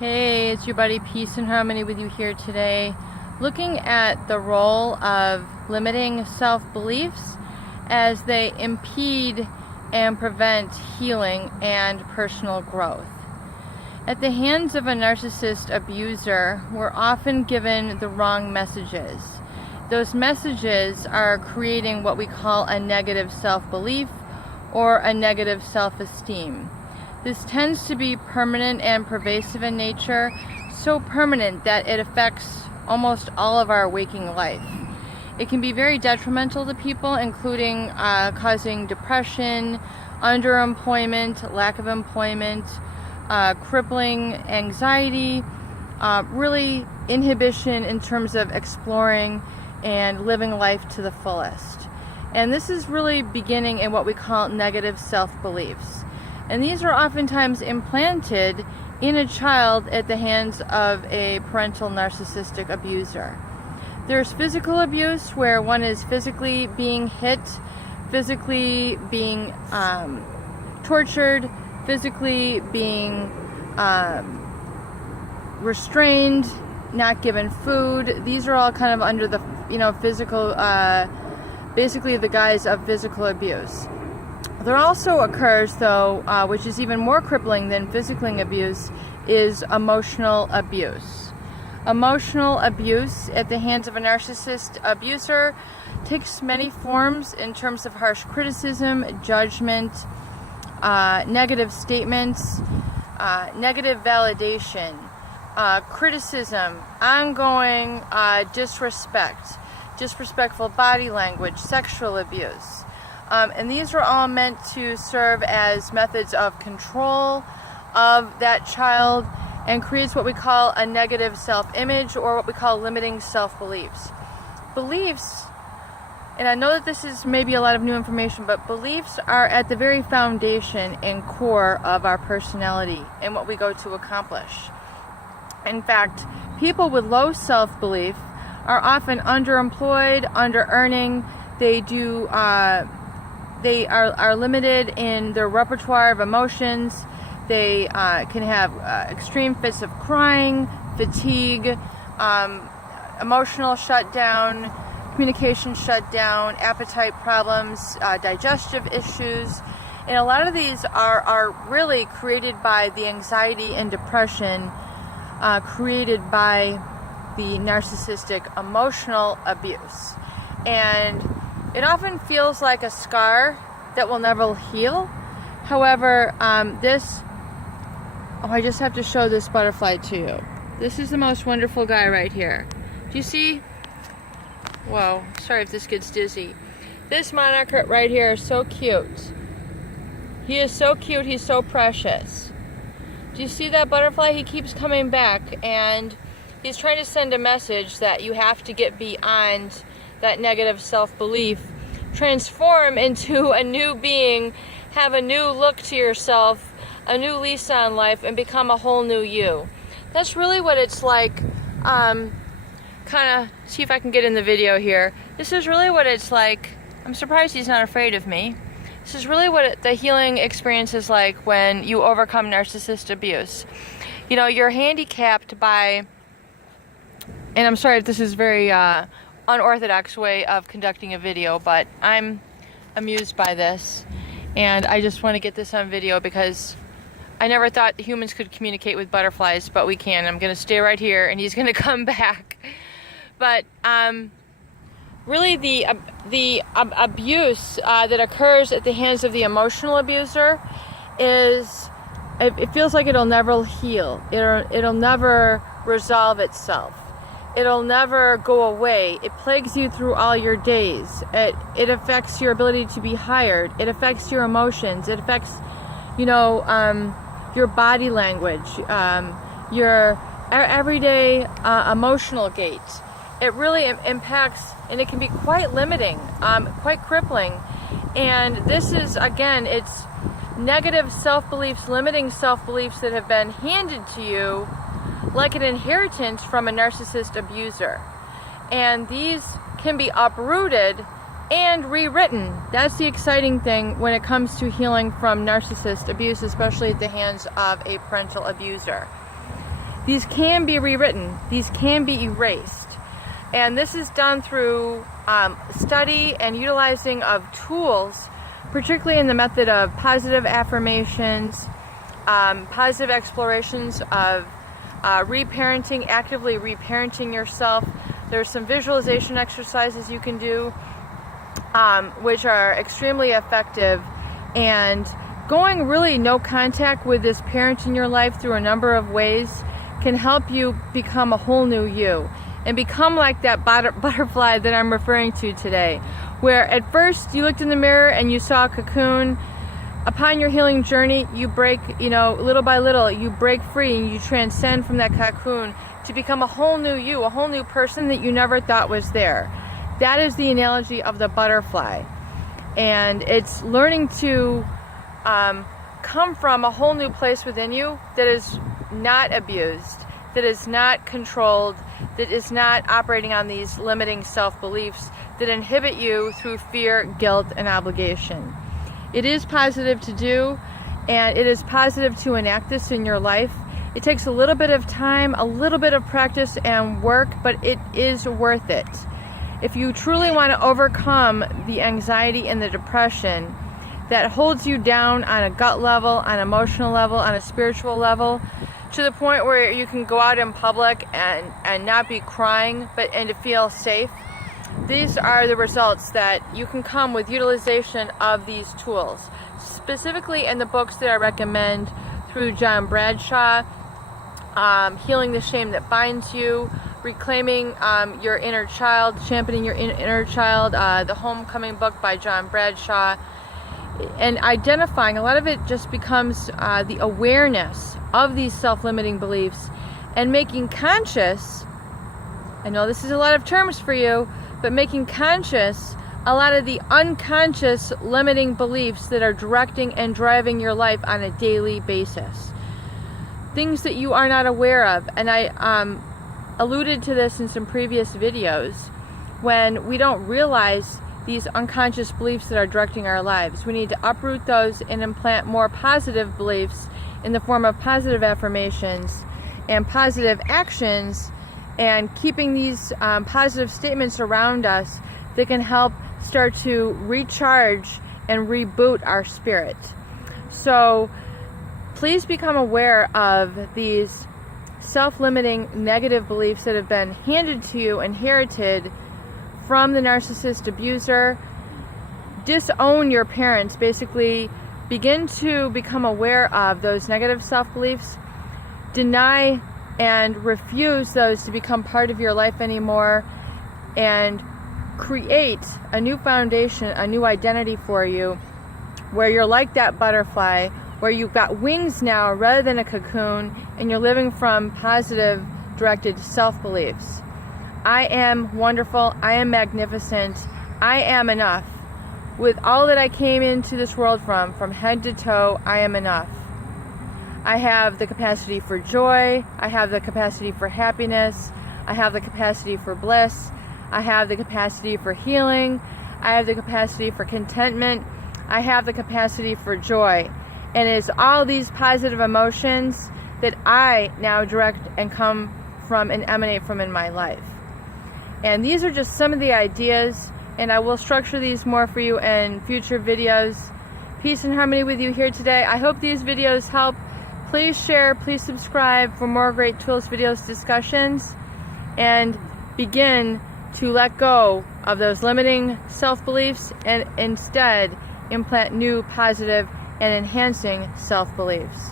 Hey, it's your buddy Peace and Harmony with you here today, looking at the role of limiting self-beliefs as they impede and prevent healing and personal growth. At the hands of a narcissist abuser, we're often given the wrong messages. Those messages are creating what we call a negative self-belief or a negative self-esteem. This tends to be permanent and pervasive in nature, so permanent that it affects almost all of our waking life. It can be very detrimental to people, including causing depression, underemployment, lack of employment, crippling anxiety, really inhibition in terms of exploring and living life to the fullest. And this is really beginning in what we call negative self-beliefs. And these are oftentimes implanted in a child at the hands of a parental narcissistic abuser. There's physical abuse, where one is physically being hit, physically being tortured, physically being restrained, not given food. These are all kind of under the physical, basically the guise of physical abuse. There also occurs, though, which is even more crippling than physical abuse, is emotional abuse. Emotional abuse at the hands of a narcissist abuser takes many forms in terms of harsh criticism, judgment, negative statements, negative validation, criticism, ongoing disrespect, disrespectful body language, sexual abuse. And these are all meant to serve as methods of control of that child and creates what we call a negative self-image, or what we call limiting self-beliefs. Beliefs, and I know that this is maybe a lot of new information, but beliefs are at the very foundation and core of our personality and what we go to accomplish. In fact, people with low self-belief are often underemployed, under-earning. They are limited in their repertoire of emotions. They can have extreme fits of crying, fatigue, emotional shutdown, communication shutdown, appetite problems, digestive issues. And a lot of these are really created by the anxiety and depression created by the narcissistic emotional abuse. And it often feels like a scar that will never heal. However, I just have to show this butterfly to you. This is the most wonderful guy right here. Do you see? Whoa, sorry if this gets dizzy. This monarch right here is so cute. He is so cute, he's so precious. Do you see that butterfly? He keeps coming back, and he's trying to send a message that you have to get beyond that negative self-belief, transform into a new being, have a new look to yourself, a new lease on life, and become a whole new you. That's really what it's like. Kind of see if I can get in the video here. This is really what it's like. I'm surprised he's not afraid of me. This is really what the healing experience is like when you overcome narcissist abuse. You know, you're handicapped by, and I'm sorry if this is very unorthodox way of conducting a video, but I'm amused by this, and I just want to get this on video because I never thought humans could communicate with butterflies, but we can. I'm going to stay right here, and he's going to come back. But really, the abuse that occurs at the hands of the emotional abuser is, it feels like it'll never heal. It'll never resolve itself. It'll never go away. It plagues you through all your days. It affects your ability to be hired. It affects your emotions. It affects, your body language, your everyday emotional gait. It really impacts, and it can be quite limiting, quite crippling. And this is, again, it's negative self-beliefs, limiting self-beliefs that have been handed to you like an inheritance from a narcissist abuser. And these can be uprooted and rewritten. That's the exciting thing when it comes to healing from narcissist abuse, especially at the hands of a parental abuser. these can be rewritten, these can be erased. And this is done through study and utilizing of tools, particularly in the method of positive affirmations, positive explorations of reparenting, actively reparenting yourself. There's some visualization exercises you can do, which are extremely effective, and going really no contact with this parent in your life through a number of ways can help you become a whole new you and become like that butterfly that I'm referring to today, where at first you looked in the mirror and you saw a cocoon. Upon your healing journey, you break, little by little, you break free and you transcend from that cocoon to become a whole new you, a whole new person that you never thought was there. That is the analogy of the butterfly. And it's learning to come from a whole new place within you that is not abused, that is not controlled, that is not operating on these limiting self-beliefs that inhibit you through fear, guilt, and obligation. It is positive to do, and it is positive to enact this in your life. It takes a little bit of time, a little bit of practice and work, but it is worth it. If you truly want to overcome the anxiety and the depression that holds you down on a gut level, on an emotional level, on a spiritual level, to the point where you can go out in public and not be crying, and to feel safe, these are the results that you can come with utilization of these tools. Specifically in the books that I recommend through John Bradshaw, Healing the Shame That Binds You, Reclaiming Your Inner Child, Championing Your Inner Child, the Homecoming book by John Bradshaw, and identifying, a lot of it just becomes the awareness of these self-limiting beliefs and making conscious, I know this is a lot of terms for you, but making conscious a lot of the unconscious limiting beliefs that are directing and driving your life on a daily basis. Things that you are not aware of. And I alluded to this in some previous videos. When we don't realize these unconscious beliefs that are directing our lives, we need to uproot those and implant more positive beliefs in the form of positive affirmations and positive actions, and keeping these positive statements around us that can help start to recharge and reboot our spirit. So please become aware of these self-limiting negative beliefs that have been handed to you, inherited from the narcissist abuser. Disown your parents. Basically, begin to become aware of those negative self-beliefs. Deny and refuse those to become part of your life anymore, and create a new foundation, a new identity for you, where you're like that butterfly, where you've got wings now rather than a cocoon, and you're living from positive directed self-beliefs. I am wonderful, I am magnificent, I am enough. With all that I came into this world from head to toe, I am enough. I have the capacity for joy, I have the capacity for happiness, I have the capacity for bliss, I have the capacity for healing, I have the capacity for contentment, I have the capacity for joy. And it is all these positive emotions that I now direct and come from and emanate from in my life. And these are just some of the ideas, and I will structure these more for you in future videos. Peace and harmony with you here today. I hope these videos help. Please share, please subscribe for more great tools, videos, discussions, and begin to let go of those limiting self-beliefs and instead implant new, positive, and enhancing self-beliefs.